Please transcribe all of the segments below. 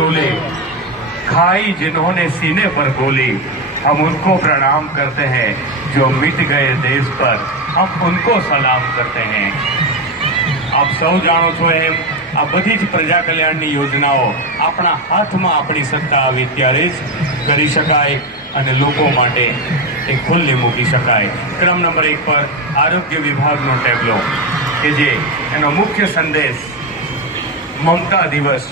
चोली, खाई जिन्होंने सीने पर गोली, हम उनको प्रणाम करते हैं जो मिट गए देश पर, हम उनको सलाम करते हैं। आप सौ जाणो छो एम आ बधी ज प्रजा कल्याणनी योजनाओ आपણા હાથમાં આપણી સત્તા આવી ત્યારે જ કરી શકાય અને લોકો માટે એ ખુલ્લી મૂકી શકાય। ક્રમ નંબર 1 પર આરોગ્ય વિભાગનો ટેબ્લો કે જે એનો મુખ્ય સંદેશ મમતા દિવસ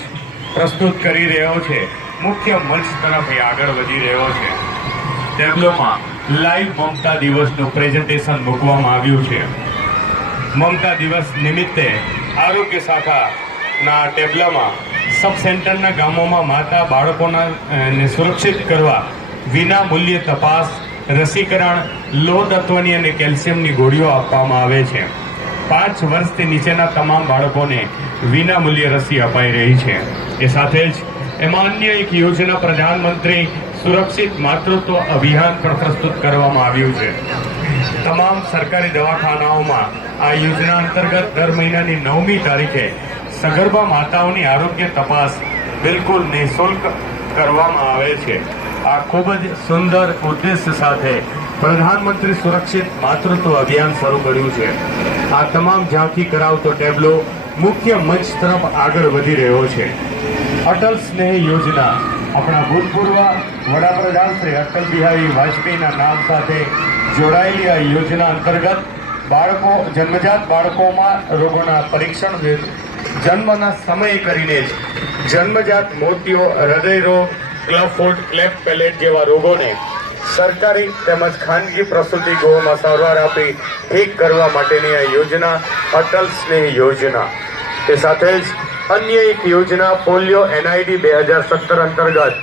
પ્રસ્તુત કરી રહ્યો છે, મુખ્ય મંચ તરફ એ આગળ વધી રહ્યો છે। ટેબ્લોમાં લાઈવ મમતા દિવસનું પ્રેઝન્ટેશન મૂકવામાં આવ્યું છે। મમતા દિવસ નિમિત્તે આરોગ્ય શાખાના ટેબ્લામાં સબ સેન્ટરના ગામોમાં માતા બાળકોના ને સુરક્ષિત કરવા વિના મૂલ્યે તપાસ, રસીકરણ, લોહ તત્વની અને કેલ્શિયમની ગોળીઓ આપવામાં આવે છે। 5 વર્ષથી નીચેના તમામ બાળકોને વિના મૂલ્યે રસી અપાઈ રહી છે। એ સાથે જ એમાં અન્ય એક યોજના પ્રધાનમંત્રી સુરક્ષિત માતૃત્વ અભિયાન પણ પ્રસ્તુત કરવામાં આવ્યું છે। તમામ સરકારી દવાખાનાઓમાં આ યોજના અંતર્ગત દર મહિનાની 9મી તારીખે સગર્ભા માતાઓની આરોગ્ય તપાસ બિલકુલ નિઃશુલ્ક કરવામાં આવે છે। આ ખૂબ જ સુંદર ઉદ્દેશ્ય સાથે પ્રધાનમંત્રી સુરક્ષિત માતૃત્વ અભિયાન શરૂ કર્યું છે। આ તમામ ઝાંખી કરાવતો ટેબ્લો મુખ્ય મંચ તરફ આગળ વધી રહ્યો છે। અટલ સ્નેહ યોજના આપણા ભૂતપૂર્વ વડાપ્રધાન શ્રી અટલ બિહારી વાજપેયીના નામ સાથે જોડાયેલી આ યોજના અંતર્ગત બાળકો જન્મજાત બાળકોમાં રોગોના પરીક્ષણ જન્મના સમયે કરીને જ જન્મજાત મોતિયો, હૃદય રોગ, ક્લફ્ટ, ક્લેફ્ટ પેલેટ જેવા રોગોને સરકારી તેમજ ખાનગી પ્રસૂતિ ગૃહોમાં સારવાર આપી ઠીક કરવા માટેની આ યોજના અટલ સ્નેહ યોજના। તે સાથે જ અન્ય એક યોજના પોલિયો NID 2017 અંતર્ગત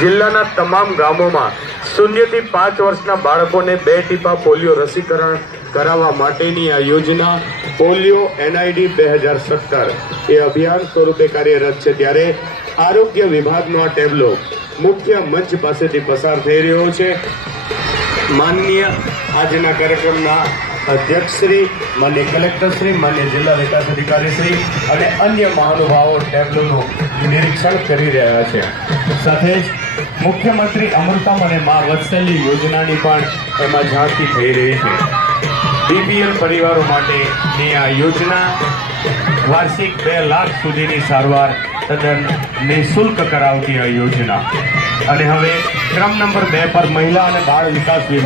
જિલ્લાના તમામ ગામોમાં 0 થી 5 વર્ષના બાળકોને 2 ટીપા પોલિયો રસીકરણ કરાવવા માટેની આ યોજના પોલિયો NID 2017 એ અભિયાન સ્વરૂપે કાર્યરત છે। ત્યારે આરોગ્ય વિભાગનો આ ટેબ્લો મુખ્ય મંચ પાસેથી પસાર થઈ રહ્યો છે। માનનીય આજના કાર્યક્રમના અધ્યક્ષશ્રી, માન્ય કલેક્ટરશ્રી, માન્ય જિલ્લા વિકાસ અધિકારીશ્રી અને અન્ય મહાનુભાવો ટેબ્લોનું નિરીક્ષણ કરી રહ્યા છે। સાથે જ મુખ્યમંત્રી અમૃતમ અને મા વત્સલ્ય યોજનાની પણ એમાં ઝાંખી થઈ રહી છે। BPL પરિવારો માટેની આ યોજના વાર્ષિક 2 લાખ સુધીની સારવાર તદ્દન નિઃશુલ્ક કરાવતી આ યોજના। અને હવે ક્રમ નંબર 2 પર મહિલા અને બાળ વિકાસ વિભાગ